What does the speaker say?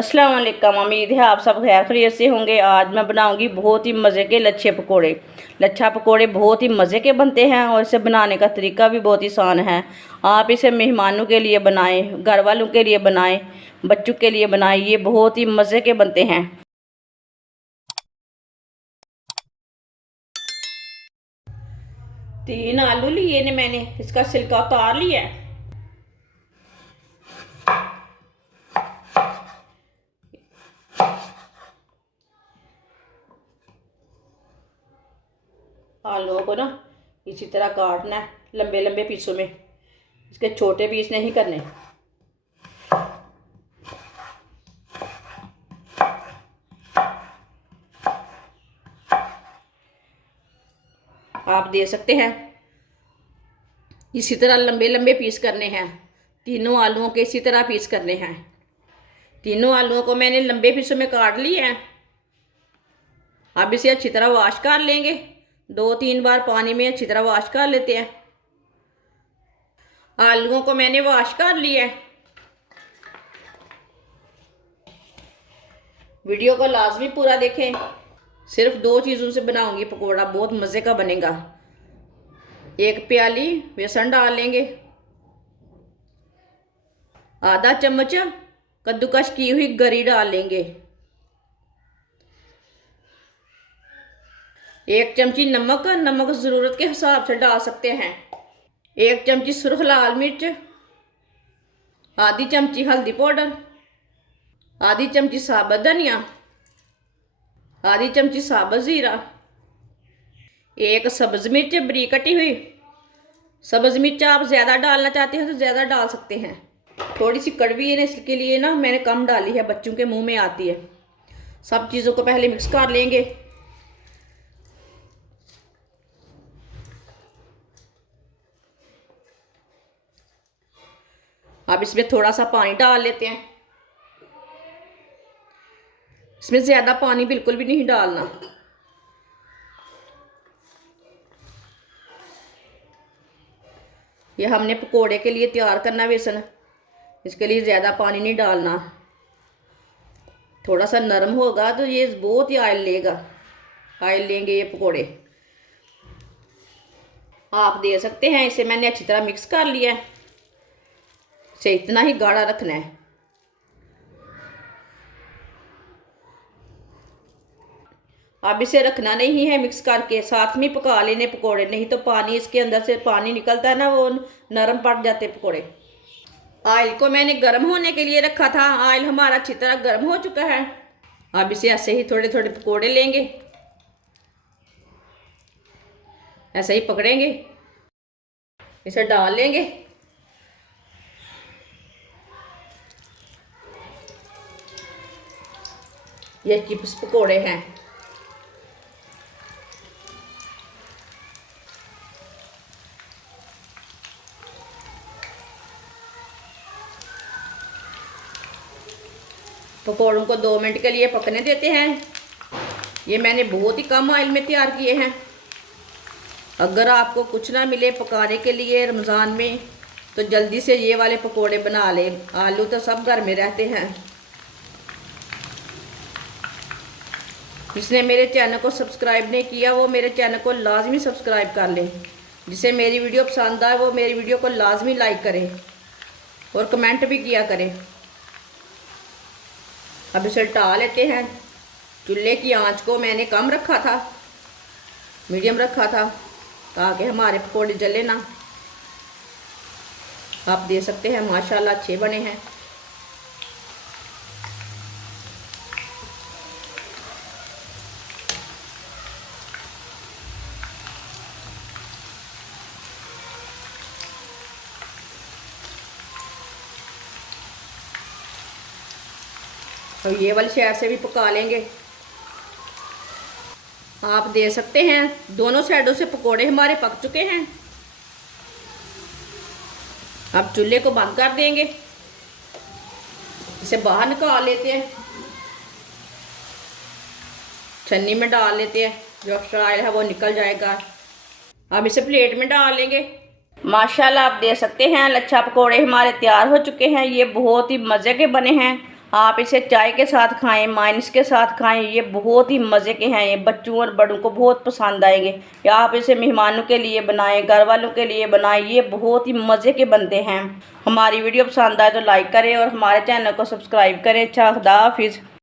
अस्सलाम वालेकुम। उम्मीद है आप सब खैर खैरियत से होंगे। आज मैं बनाऊंगी बहुत ही मज़े के लच्छे पकोड़े। लच्छा पकोड़े बहुत ही मज़े के बनते हैं और इसे बनाने का तरीका भी बहुत ही आसान है। आप इसे मेहमानों के लिए बनाएं, घर वालों के लिए बनाएं, बच्चों के लिए बनाएं। ये बहुत ही मज़े के बनते हैं। तीन आलू लिए ने मैंने, इसका छिलका उतार लिया है। आलूओं को ना इसी तरह काटना है, लंबे लंबे पीसों में। इसके छोटे पीस नहीं करने। आप दे सकते हैं इसी तरह लंबे लंबे पीस करने हैं। तीनों आलूओं के इसी तरह पीस करने हैं। तीनों आलूओं को मैंने लंबे पीसों में काट लिया है। अब इसे अच्छी तरह वॉश कर लेंगे। 2-3 बार पानी में अच्छी तरह वॉश कर लेते हैं। आलूओं को मैंने वॉश कर लिया है। वीडियो को लाजमी पूरा देखें। सिर्फ 2 चीज़ों से बनाऊंगी पकोड़ा, बहुत मज़े का बनेगा। 1 प्याली बेसन डाल लेंगे। आधा चम्मच कद्दूकस की हुई गरी डाल लेंगे। 1 चमची नमक, नमक ज़रूरत के हिसाब से डाल सकते हैं। 1 चमची सुर्ख लाल मिर्च, आधी चमची हल्दी पाउडर, आधी चमची साबुत धनिया, आधी चमची साबुत ज़ीरा, 1 सब्ज़ मिर्च बारीक कटी हुई। सब्ज़ मिर्च आप ज़्यादा डालना चाहते हैं तो ज़्यादा डाल सकते हैं। थोड़ी सी कड़वी है ना, इसके लिए ना मैंने कम डाली है, बच्चों के मुंह में आती है। सब चीज़ों को पहले मिक्स कर लेंगे। अब इसमें थोड़ा सा पानी डाल लेते हैं। इसमें ज़्यादा पानी बिल्कुल भी नहीं डालना। ये हमने पकोड़े के लिए तैयार करना बेसन, इसके लिए ज़्यादा पानी नहीं डालना। थोड़ा सा नरम होगा तो ये बहुत ही ऑयल लेगा, ऑयल लेंगे ये पकोड़े। आप दे सकते हैं। इसे मैंने अच्छी तरह मिक्स कर लिया है। इसे इतना ही गाढ़ा रखना है। अब इसे रखना नहीं है, मिक्स करके साथ में पका लेने पकोड़े, नहीं तो पानी इसके अंदर से पानी निकलता है ना, वो नरम पड़ जाते पकोड़े। ऑयल को मैंने गर्म होने के लिए रखा था। ऑयल हमारा अच्छी तरह गर्म हो चुका है। अब इसे ऐसे ही थोड़े थोड़े पकोड़े लेंगे, ऐसे ही पकड़ेंगे, इसे डाल लेंगे। ये चिप्स पकोड़े हैं। पकोड़ों को 2 मिनट के लिए पकने देते हैं। ये मैंने बहुत ही कम ऑयल में तैयार किए हैं। अगर आपको कुछ ना मिले पकाने के लिए रमज़ान में, तो जल्दी से ये वाले पकोड़े बना लें। आलू तो सब घर में रहते हैं। जिसने मेरे चैनल को सब्सक्राइब नहीं किया वो मेरे चैनल को लाजमी सब्सक्राइब कर लें। जिसे मेरी वीडियो पसंद आए वो मेरी वीडियो को लाजमी लाइक करें और कमेंट भी किया करें। अब इसे टाल लेते हैं। चूल्हे की आंच को मैंने कम रखा था, मीडियम रखा था, ताकि हमारे पकोड़े जले ना। आप दे सकते हैं माशाल्लाह अच्छे बने हैं। तो ये वाली साइड से भी पका लेंगे। आप दे सकते हैं। दोनों साइडों से पकोड़े हमारे पक चुके हैं। अब चूल्हे को बंद कर देंगे। इसे बाहर निकाल लेते हैं, छन्नी में डाल लेते हैं, जो एक्स्ट्रा ऑयल है वो निकल जाएगा। अब इसे प्लेट में डाल लेंगे। माशाल्लाह आप दे सकते हैं। लच्छा पकोड़े हमारे तैयार हो चुके हैं। ये बहुत ही मज़े के बने हैं। आप इसे चाय के साथ खाएं, माइनस के साथ खाएं, ये बहुत ही मज़े के हैं। ये बच्चों और बड़ों को बहुत पसंद आएंगे। या आप इसे मेहमानों के लिए बनाएं, घर वालों के लिए बनाएं, ये बहुत ही मज़े के बनते हैं। हमारी वीडियो पसंद आए तो लाइक करें और हमारे चैनल को सब्सक्राइब करें। अच्छा, खुदा हाफिज़।